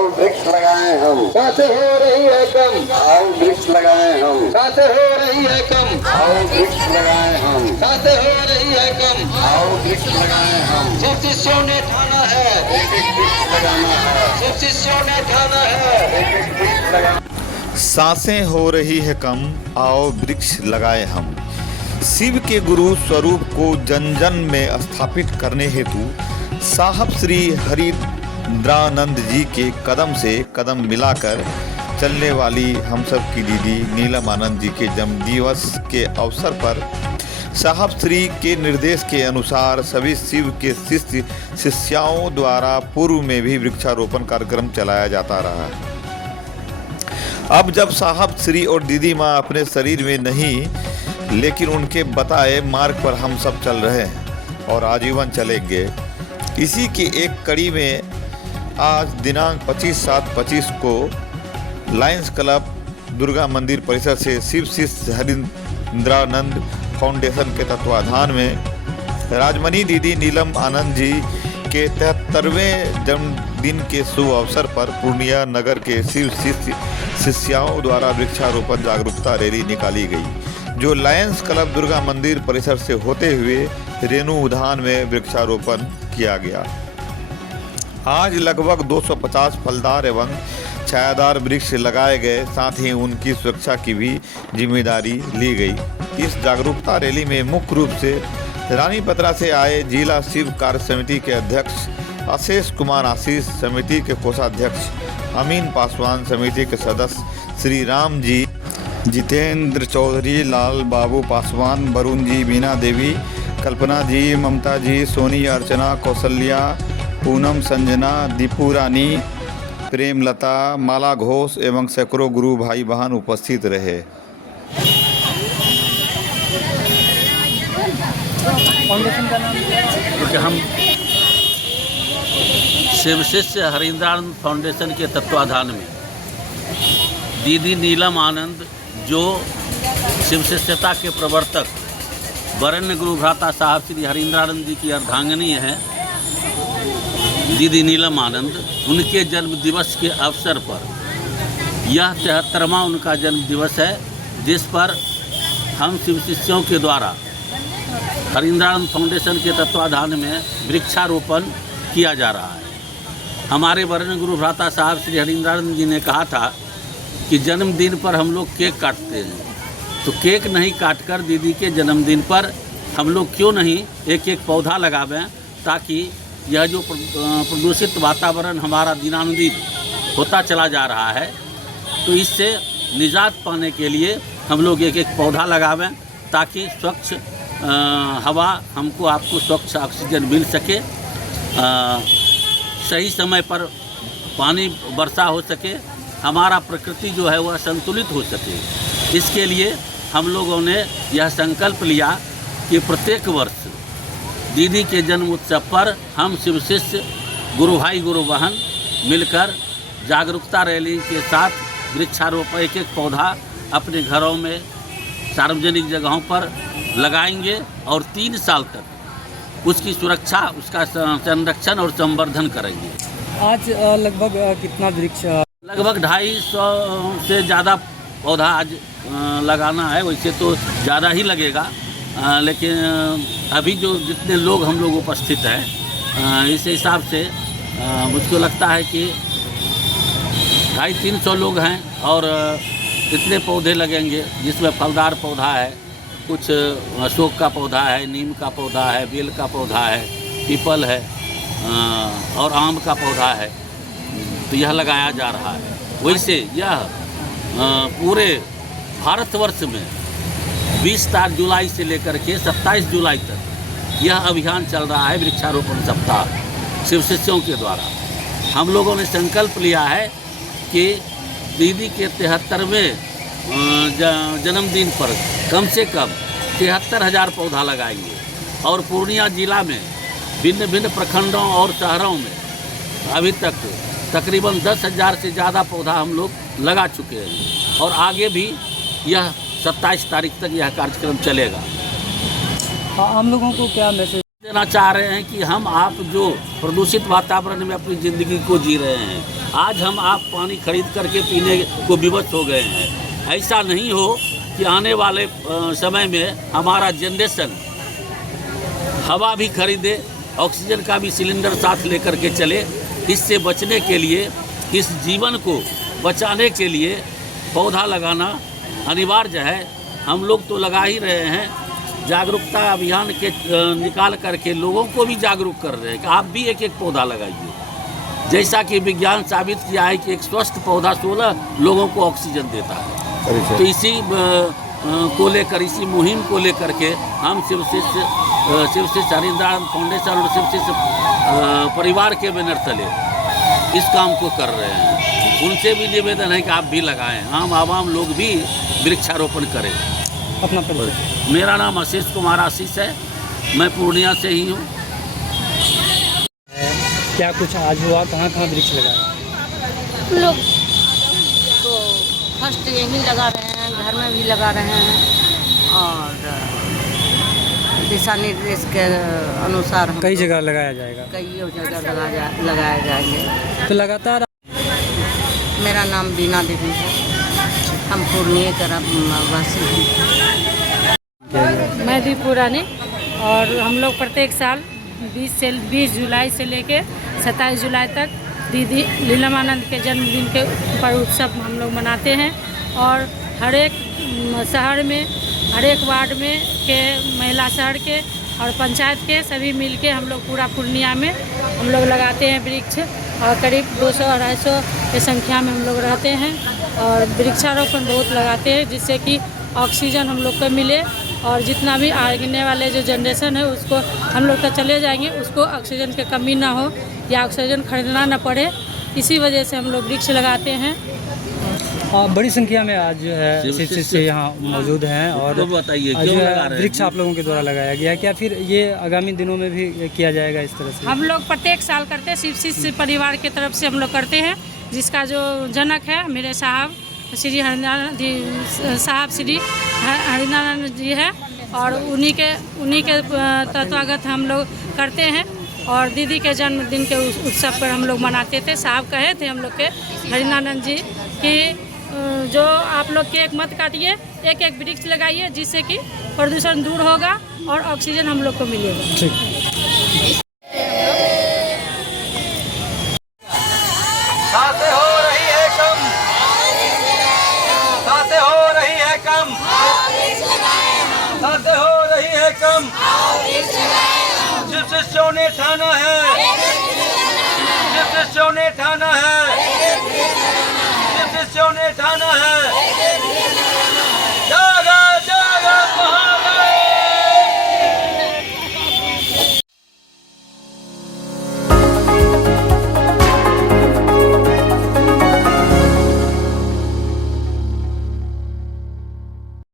आओ वृक्ष लगाएं हम। सांसें हो रही है कम, आओ वृक्ष लगाएं हम। सांसें हो रही है कम, आओ वृक्ष लगाएं हम। सांसें हो रही है कम। आओ वृक्ष लगाएं हम। सब शिष्यों ने ठाना है, एक एक वृक्ष लगाना है। सब शिष्यों ने ठाना है। एक एक वृक्ष लगाना। सांसें हो रही है कम, आओ वृक्ष लगाए हम। शिव के गुरु स्वरूप को जन जन में स्थापित करने हेतु साहब श्री हरिंद्रानंद जी के कदम से कदम मिलाकर चलने वाली हम सब की दीदी नीलम आनंद जी के जन्मदिवस के अवसर पर साहब श्री के निर्देश के अनुसार सभी शिव के शिष्य शिष्याओं द्वारा पूर्व में भी वृक्षारोपण कार्यक्रम चलाया जाता रहा है। अब जब साहब श्री और दीदी माँ अपने शरीर में नहीं लेकिन उनके बताए मार्ग पर हम सब चल रहे हैं और आजीवन चलेंगे, इसी की एक कड़ी में आज दिनांक 25/7/25 को लायंस क्लब दुर्गा मंदिर परिसर से शिव शिष्य हरिंद्रानंद फाउंडेशन के तत्वाधान में राजमणि दीदी नीलम आनंद जी के 73वें जन्मदिन के शुभ अवसर पर पूर्णिया नगर के शिव शिष्य शिष्याओं द्वारा वृक्षारोपण जागरूकता रैली निकाली गई, जो लायंस क्लब दुर्गा मंदिर परिसर से होते हुए रेणु उद्यान में वृक्षारोपण किया गया। आज लगभग 250 फलदार एवं छायादार वृक्ष लगाए गए, साथ ही उनकी सुरक्षा की भी जिम्मेदारी ली गई। इस जागरूकता रैली में मुख्य रूप से रानी पतरा से आए जिला शिव कार्य समिति के अध्यक्ष अशेष कुमार आशीष, समिति के कोषाध्यक्ष अमीन पासवान, समिति के सदस्य श्री राम जी, जितेंद्र चौधरी, लाल बाबू पासवान, वरुण जी, बीना देवी, कल्पना जी, ममता जी, सोनी, अर्चना, कौशल्या, पूनम, संजना, दीपू रानी, प्रेमलता, माला घोष एवं सैकड़ों गुरु भाई बहन उपस्थित रहे। फाउंडेशन का नाम क्योंकि हम शिव शिष्य हरिंद्रानंद फाउंडेशन के तत्वाधान में दीदी नीलम आनंद, जो शिव शिष्यता के प्रवर्तक वरेण्य गुरु भ्राता साहब श्री हरिंद्रानंद जी की अर्धांगिनी है दीदी नीलम आनंद, उनके जन्म दिवस के अवसर पर यह 73वां उनका जन्म दिवस है, जिस पर हम शिव शिष्यों के द्वारा हरिंद्रानंद फाउंडेशन के तत्वाधान में वृक्षारोपण किया जा रहा है। हमारे वरेण्य गुरु भ्राता साहब श्री हरिंद्रानंद जी ने कहा था कि जन्मदिन पर हम लोग केक काटते हैं, तो केक नहीं काटकर दीदी के जन्मदिन पर हम लोग क्यों नहीं एक एक पौधा लगावें, ताकि यह जो प्रदूषित वातावरण हमारा दिनानुदिन होता चला जा रहा है, तो इससे निजात पाने के लिए हम लोग एक एक पौधा लगावें, ताकि स्वच्छ हवा हमको आपको स्वच्छ ऑक्सीजन मिल सके, सही समय पर पानी वर्षा हो सके, हमारा प्रकृति जो है वह संतुलित हो सके। इसके लिए हम लोगों ने यह संकल्प लिया कि प्रत्येक वर्ष दीदी के जन्म उत्सव पर हम शिव शिष्य गुरु भाई गुरु बहन मिलकर जागरूकता रैली के साथ वृक्षारोपण एक एक पौधा अपने घरों में सार्वजनिक जगहों पर लगाएंगे और 3 साल तक उसकी सुरक्षा, उसका संरक्षण और संवर्धन करेंगे। आज लगभग कितना वृक्ष? लगभग 250 से ज़्यादा पौधा आज लगाना है। वैसे तो ज़्यादा ही लगेगा, लेकिन अभी जो जितने लोग हम लोग उपस्थित हैं, इस हिसाब से मुझको लगता है कि 250-300 लोग हैं और इतने पौधे लगेंगे, जिसमें फलदार पौधा है, कुछ अशोक का पौधा है, नीम का पौधा है, बेल का पौधा है, पीपल है और आम का पौधा है, तो यह लगाया जा रहा है। वैसे यह पूरे भारतवर्ष में 20 जुलाई से लेकर के 27 जुलाई तक यह अभियान चल रहा है, वृक्षारोपण सप्ताह शिव शिष्यों के द्वारा। हम लोगों ने संकल्प लिया है कि दीदी के 73वें जन्मदिन पर कम से कम 73,000 पौधा लगाएंगे और पूर्णिया जिला में भिन्न भिन्न प्रखंडों और शहरों में अभी तक तकरीबन 10,000 से ज़्यादा पौधा हम लोग लगा चुके हैं और आगे भी यह 27 तारीख तक यह कार्यक्रम चलेगा। आम लोगों को क्या मैसेज देना चाह रहे हैं कि हम आप जो प्रदूषित वातावरण में अपनी ज़िंदगी को जी रहे हैं, आज हम आप पानी खरीद करके पीने को विवश हो गए हैं। ऐसा नहीं हो कि आने वाले समय में हमारा जनरेशन हवा भी खरीदे, ऑक्सीजन का भी सिलेंडर साथ लेकर के चले। इससे बचने के लिए, इस जीवन को बचाने के लिए पौधा लगाना अनिवार्य है। हम लोग तो लगा ही रहे हैं, जागरूकता अभियान के निकाल करके लोगों को भी जागरूक कर रहे हैं कि आप भी एक एक पौधा लगाइए। जैसा कि विज्ञान साबित किया है कि एक स्वस्थ पौधा 16 लोगों को ऑक्सीजन देता है। तो इसी को लेकर, इसी मुहिम को लेकर के हम शिवशिष्य हरिनारायण फाउंडेशन और शिवशिष्य परिवार के बैनर तले इस काम को कर रहे हैं। उनसे भी निवेदन है कि आप भी लगाएं, आवाम लोग भी वृक्षारोपण करें। अपना परिचय। मेरा नाम आशीष कुमार आशीष है, मैं पूर्णिया से ही हूँ। क्या कुछ आज हुआ, कहाँ कहाँ वृक्ष लगाए? हम लोग तो फर्स्ट यहीं लगा रहे हैं, घर में भी लगा रहे हैं और दिशा निर्देश के अनुसार हम कई जगह लगाया जाएगा। कई जगह लगाया जाएंगे। तो लगातार। मेरा नाम बीना देवी है, हम पूर्णिया का वासी हैं। मैं भी पुरानी, और हम लोग प्रत्येक साल 20 जुलाई से लेके 27 जुलाई तक दीदी लीलामानंद के जन्मदिन के पर उत्सव हम लोग मनाते हैं। और हर एक शहर में, हर एक वार्ड में के महिला शहर के और पंचायत के सभी मिलके हम लोग पूरा पूर्णिया में हम लोग लगाते हैं वृक्ष। और करीब 200-250 की संख्या में हम लोग रहते हैं और वृक्षारोपण बहुत लगाते हैं, जिससे कि ऑक्सीजन हम लोग को मिले और जितना भी आने वाले जो जनरेशन है उसको, हम लोग तो चले जाएंगे, उसको ऑक्सीजन की कमी ना हो या ऑक्सीजन खरीदना ना पड़े। इसी वजह से हम लोग वृक्ष लगाते हैं। बड़ी संख्या में आज जो है शिवशिष्य यहाँ मौजूद हैं। और तो बताइए जो क्यों लगा रहे है हैं? वृक्ष आप लोगों के द्वारा लगाया गया, क्या फिर ये आगामी दिनों में भी किया जाएगा इस तरह से? हम लोग प्रत्येक साल करते हैं, शिवशिष्य परिवार की तरफ से हम लोग करते हैं, जिसका जो जनक है मेरे साहब श्री हरिनारायण जी, साहब श्री हरिनारायण जी है, और उन्हीं के तत्वागत हम लोग करते हैं। और दीदी के जन्मदिन के उत्सव पर हम लोग मनाते थे। साहब कहे थे हम लोग के हरिनारायण जी कि जो आप लोग केक मत काटिए, एक एक वृक्ष लगाइए, जिससे कि प्रदूषण दूर होगा और ऑक्सीजन हम लोग को मिलेगा। ठीक। सांसें हो रही है कम, सांसें हो रही है कम, सांसें हो रही है कम। शिवशिष्यों ने ठाना है, शिवशिष्यों ने ठाना है, शिवशिष्यों ने ठाना